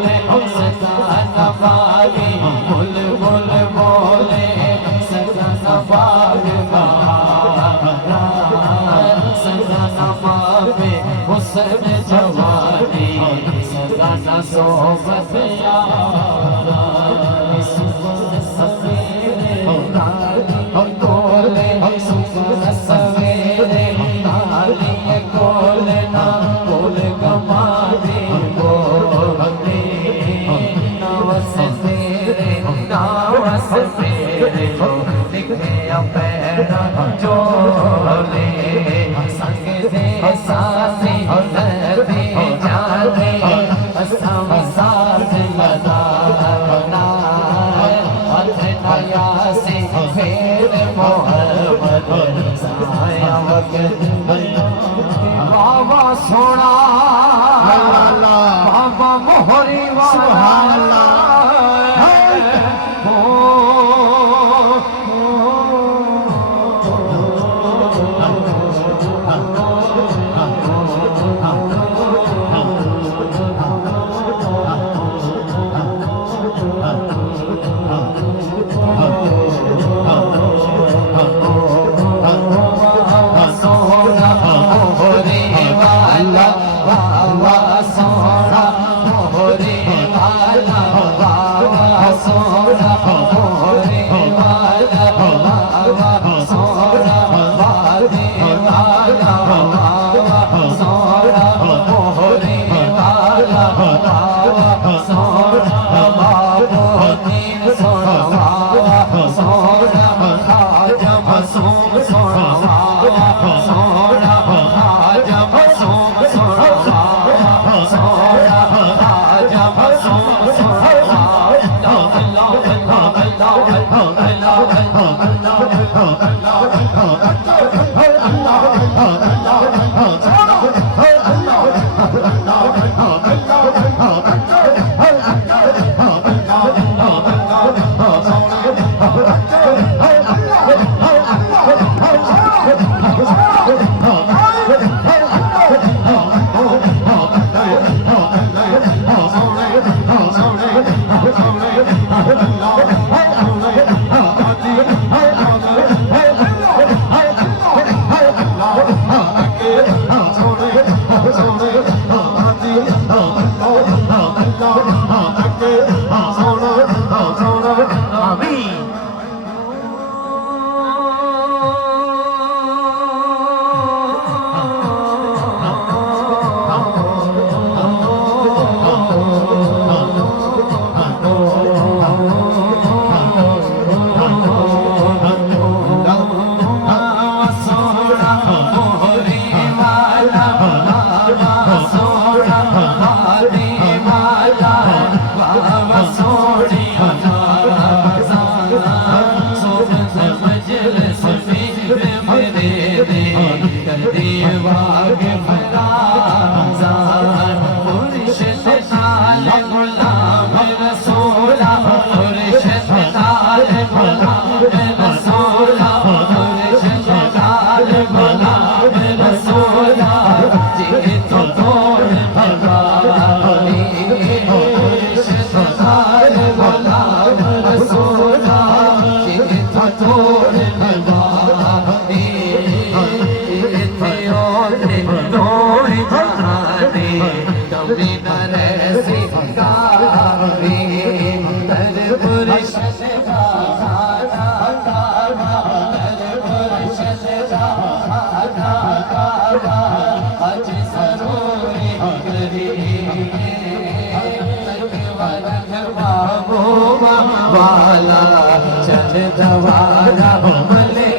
बोले सदा नवागे bull bull बोले सदा नवाग सदा नवागे हुस्न जवानी सदा न सोबत यारा सवेरे बोले सुबह सवेरे नाली बोले ना बोल गमा दे बोले नवस तेरे नवस तेरे लिखे पैरा चोले संग दे साथी दे जाने असम साथ लगाना हथ नया से फेर मोहब्बत साया वक्त बाबा सोना बाबा मोहरी वाला वाला चल दवारा मले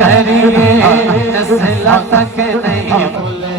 करिए नस्ल तक नहीं भूले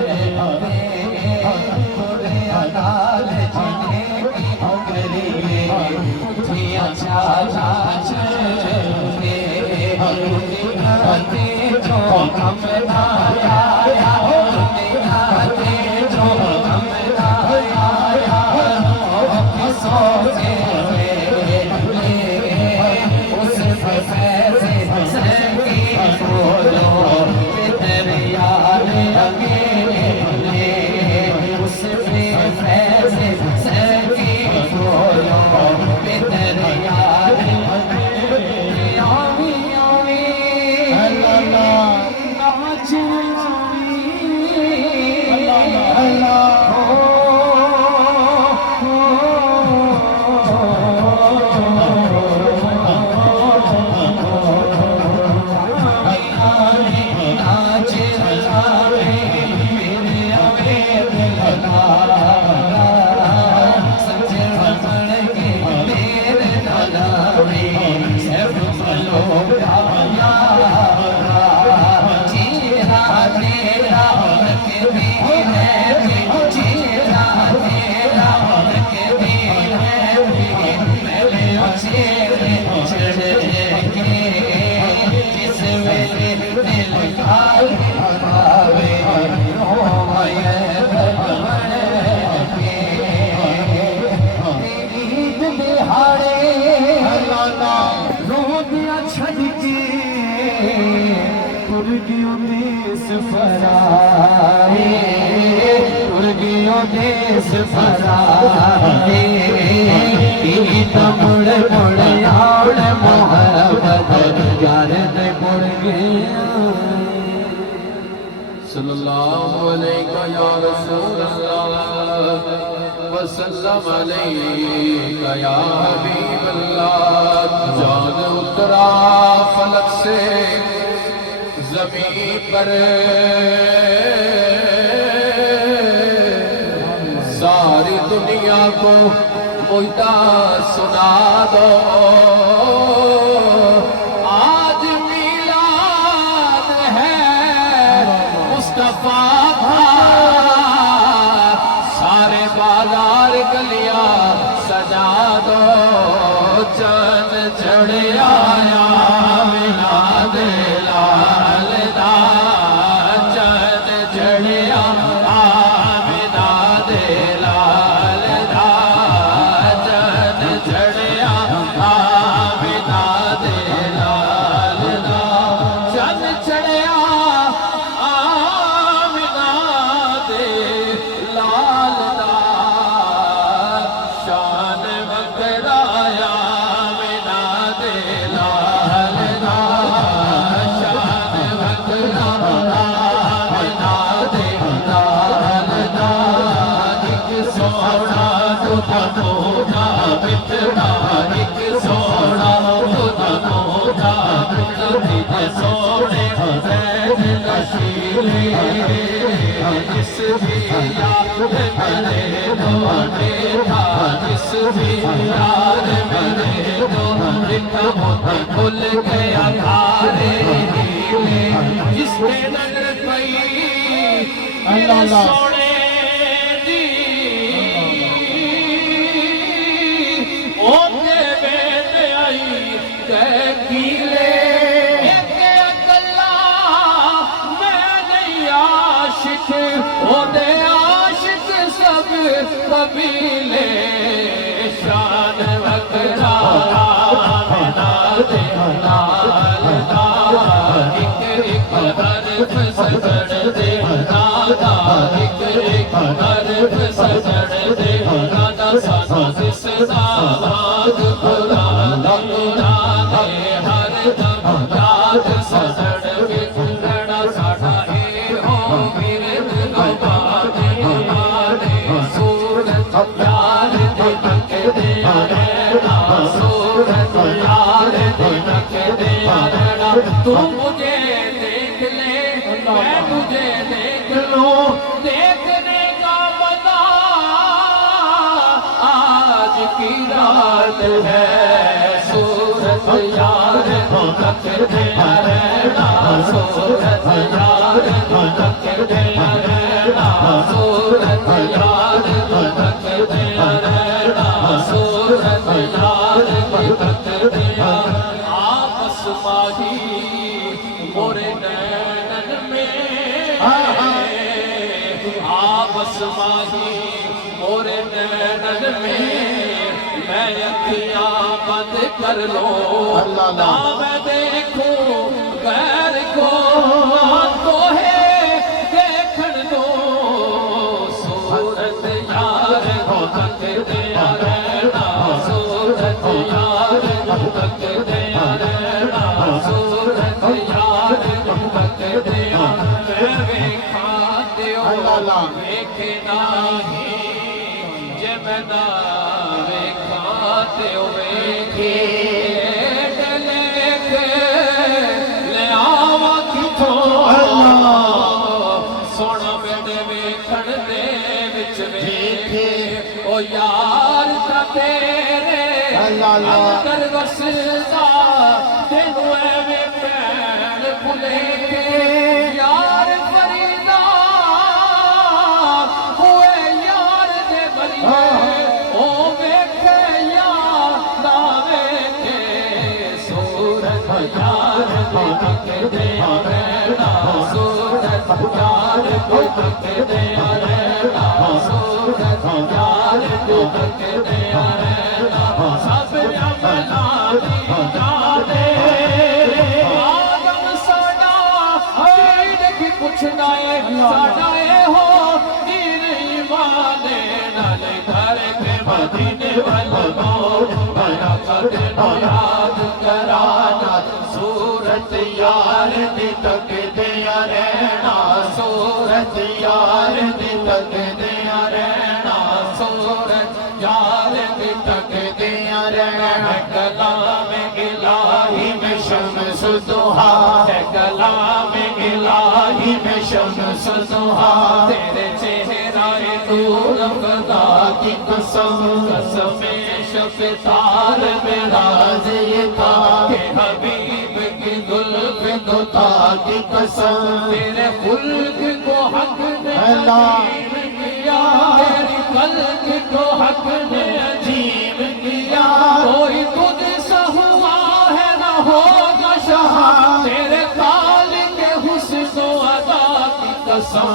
देश फराए मुड़ मुड़ आउड़ मोहब्बत यार ने मुड़ गया सल्लल्लाहु अलैहि या रसूल अल्लाह वसल्लम अलैका या हबीब अल्लाह। जान उतरा फलक से ज़मीन पर सारी दुनिया को मुद्दा सुना दो आज मिलाद है मुस्तफा का सारे बाजार गलियां सजा दो चंद चढ़ आया मिलाद लाल दा चंद चढ़ सोने जिस भी याद मेरे लौटे था जिस भी याद मेरे लौटे खुल गया धारे जिसने नजर पई सोने दी ओते बेटे आई कीले ओदे आशिक सब कबीले शान वकरा दे लाल दा एक एक हरफ सजड़ दे दादा एक एक हरफ सजड़ दे दादा सासा जिस साबाद पुराना पुराने हर दम याद सजड़ के कुंडड़ा साढ़ा तू मुझे देख ले मैं तुझे देख लूं देखने का मजा आज की रात है सूरत यार को रख दे रहना सूरत यार दी तकदे रहना सूरत यार दी तकदे रहना सूरत यार दी तकदे आपस माही मोरे नैनन में आपस माही मोरे नैनन में मैं अखियां बंद कर लो ना मैं देखूं गैर को तो है देखन दो सूरत यार को तकदे रहना सूरत यार को तकदे रहना सूरत यार को तकदे मैं वेखा दियो वेखे नाही जे मैं ना वेखा दियो वेखे ले आवा किथों सोना बेड़े वेखण दे विच वेखे ओ यार ता तेरे अंदर वसदा तेनू एवें भैण भुले के यार फरीदा होए यार दे बलिए ओ वेखे यार ना वेखे सूरत यार दे तकदे रहना सूरत यार दे तकदे रहना सूरत यार दे तकदे रहना सब अमला दी जाने आदम साडा दीन की पुछना है साडा ए हो दीन ईमान नाले घर के मदीने वाला को बड़ा कदे याद कराना सूरत यार दी तकदे रहना सूरत यार दी तकदे रहना सूरत यार दी तकदे रहना कलाम इलाही में शम्स दुहा है कलाम इलाही में शम्स दुहा तेरे चेहरे नूर खुदा की कसम कसमे शफ़े तार में राज ये था कि हबीब की जुल्फ़ दुता की कसम तेरे खुल्क को हक ने अजीम किया तेरी खल्क को हक ने अजीम किया कोई तुझ सा हुआ है ना होगा शाह तेरे खालिक के हुस्न अदा की कसम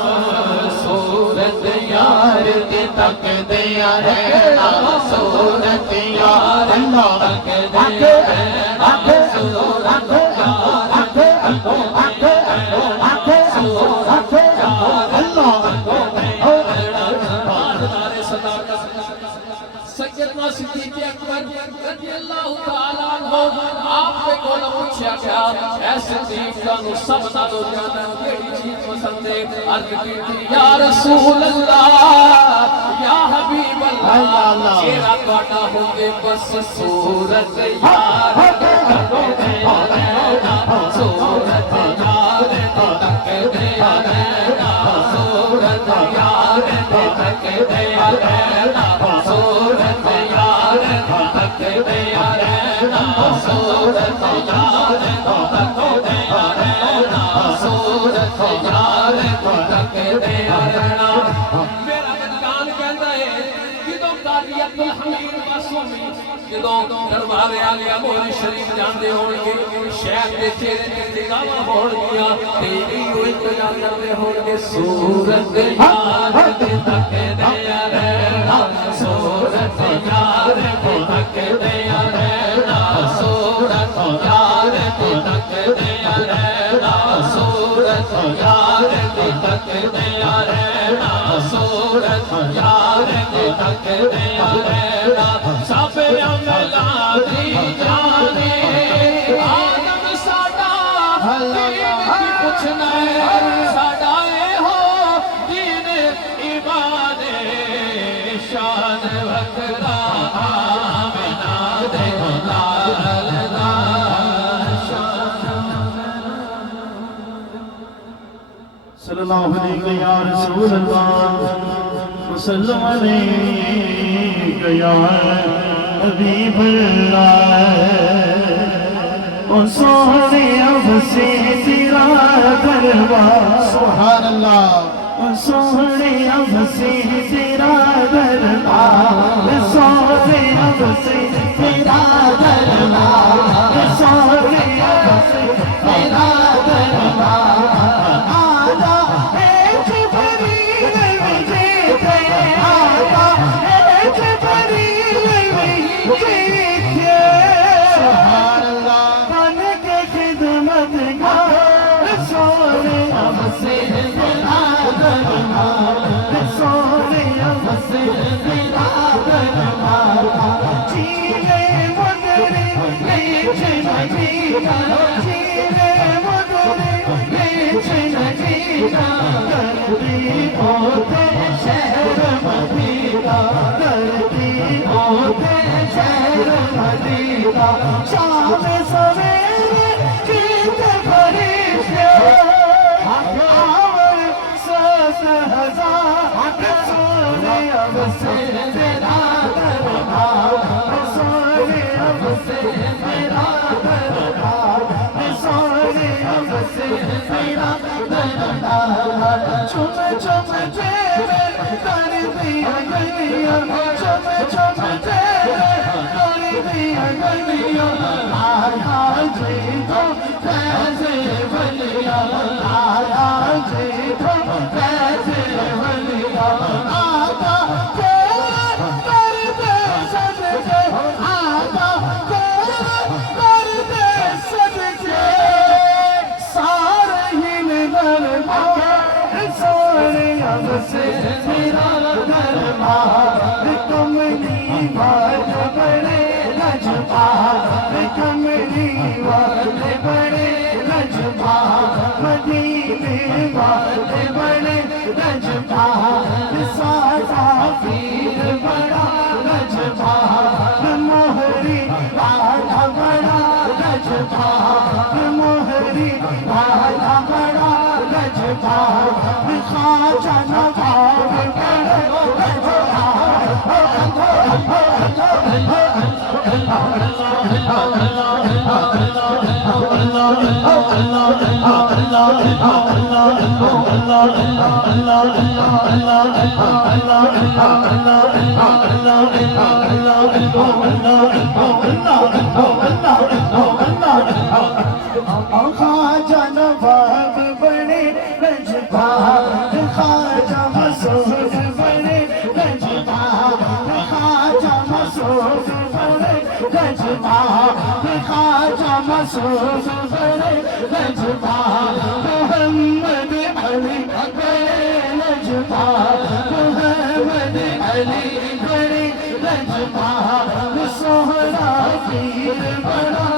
सूरत यार की तकदे रहना सूरत यार तकदे रहना सूरत यार सैयदना सिद्दीक़ अकबर रज़ियल्लाहु तआला अन्हु आपने कोलों पूछा गया ऐ सिद्दीक़ तानू सब नालों ज़्यादा केड़ी चीज़ पसंद है अर्ज़ कीती या रसूल अल्लाह या हबीब अल्लाह चेहरा तुहाडा होवे बस सूरत यार तकदे रहना सूरत यार तकदे रहना सूरत यार तकदे रहना सूरत यार तकदे रहना सूरत यार तकदे रहना सूरत यार तकदे रहना मेरा बचकान कहता है ਜਦੋਂ ਕਾਜ਼ੀ ਅਬਦੁਲ ਹਮੀਦ ਮਾਸੂਮੀ ਜਦੋਂ ਦਰਬਾਰ ਆਲਿਆ ਮੋਹਰ ਸ਼ਰੀਫ ਜਾਂਦੇ ਹੋਣਗੇ ਸ਼ੈਖ ਦੇ ਚਿਹਰੇ ਤੇ ਨਿਗਾਹਾਂ ਹੋਣਗੀਆਂ ਤੇ ਇਹੋ ਇੰਤਜ਼ਾਰ ਕਰਦੇ ਹੋਣਗੇ ਸੂਰਤ ਯਾਰ ਦੇ ਤੱਕਦੇ ਰਹਿਣਾ ਸੂਰਤ ਯਾਰ ਦੇ ਤੱਕਦੇ ਰਹਿਣਾ ਸੂਰਤ ਯਾਰ ਦੇ ਤੱਕਦੇ ਰਹਿਣਾ ਸੂਰਤ ਯਾਰ ਦੇ ਤੱਕਦੇ ਰਹਿਣਾ ਸੂਰਤ ਯਾਰ ਦੇ तकदे रहना सब अमला दी जाने आदम साडा दीन की पुछना है साडा ए हो दीन ईमान शान वकरा आमिना दे लाल दा सल्लल्लाहु अलैहि या रसूल अल्लाह वसल्लम अलैहि या हबीब अल्लाह ओ सोहणिया बसे तेरा सोने अब से तेरा दरबार, सोने अब से तेरा दरबार, सोने अब से तेरा दरबार। आजा एक बरील विजेत, आजा एक बरील विजेत, सुभान अल्लाह बन के खिदमत गार, सोने अब से तेरा दरबार, सोने अब से तेरा दरबार। चीले मदरे नीचे मदीना, चीले मदरे नीचे मदीना, करती होते शहर मदीना, करती होते शहर मदीना। शाम सवेरे गीत फरिश्ते, आवर 7,000, सोने अब से तेरा दरबार, सोने अब से तेरा दरबार, सोने अब से तेरा दरबार। चुम चुम तेरे कर दिया गलियां, चुम चुम तेरे कर दिया गलियां। आया जी तो कैसे बलिया, आया जी तो कैसे बलिया। आका तेरे कर दे सदके, आका तेरे कर दे सदके, सारे ही दरबार, सोने अब से तेरा दरबार। कमली वाले बड़े लजपाल, कमली वाले बड़े लजपाल, मदीने वाले बड़े लजपाल, सादा पीर बड़ा लजपाल, मोहरी वाला बड़ा लजपाल, मोहरी वाला बड़ा लजपाल, ख्वाजा नवाब बड़े ख्वाजा नवाब बड़े लजपाल, ख्वाजा मसूद बड़े लजपाल, ख्वाजा मसूद बड़े लजपाल, ख्वाजा मसूद बड़े लजपाल। मोहम्मद अली बड़े लजपाल, मोहम्मद अली बड़े लजपाल, सोहरा पीर बड़ा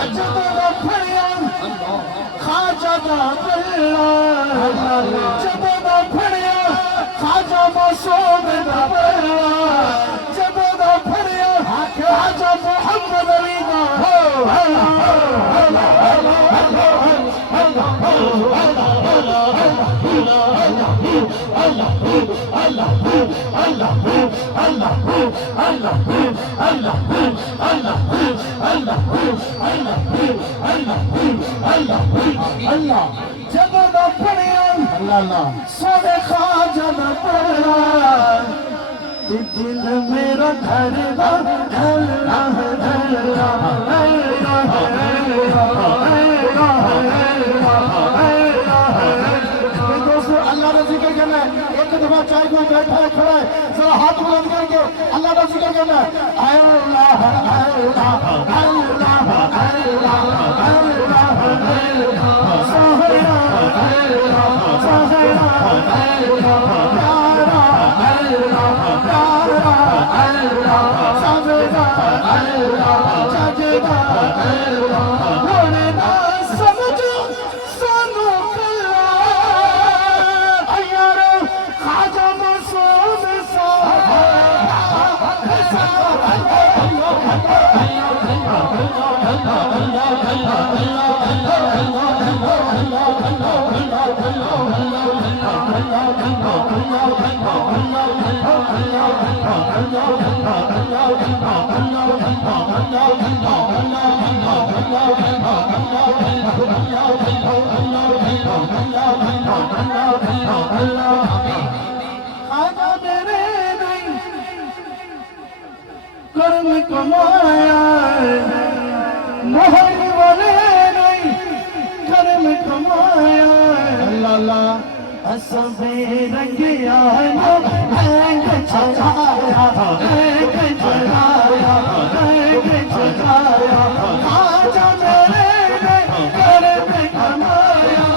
अजब रखिया, ख्वाजा दा बल्ला जब दा फड़िया, ख्वाजा मसूद दा बल्ला जब दा फड़िया, ख्वाजा मोहम्मद अली दा जब दा फड़िया, सोने ख्वाजा दा बल्ला, दिल मेरा धरना धरना धरना दोस्तों, अल्लाह का जिक्र करना है। एक दफा चाय को बैठा है, खड़ा है, जरा हाथ बुलंद करके अल्लाह का जिक्र करना है। अल्लाह अल्लाह अल्लाह अल्लाह अल्लाह सोहरा अल्लाह सोहरा अल्लाह प्यारा अल्लाह प्यारा अल्लाह सजदा अल्लाह सजदा अल्लाह होने ना समझो सानू कल्ला यार ख्वाजा मसूद Allah कर्म कमाया मोहन वाले नहीं कर्म कमाया अल्लाह अल्लाह असबे रंगिया रंग छाया रंग छाया रंग छाया आजा मेरे ने कर्म कमाया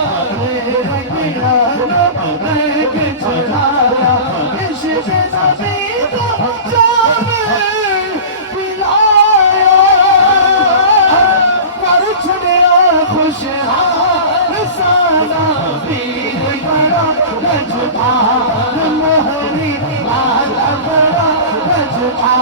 रंगिया रंग छाया इश्क़ नबी का जाम पिलाया कर छड़िया खुशहाल सादा पीर बड़ा गजबा मोहनी आला बड़ा गजबा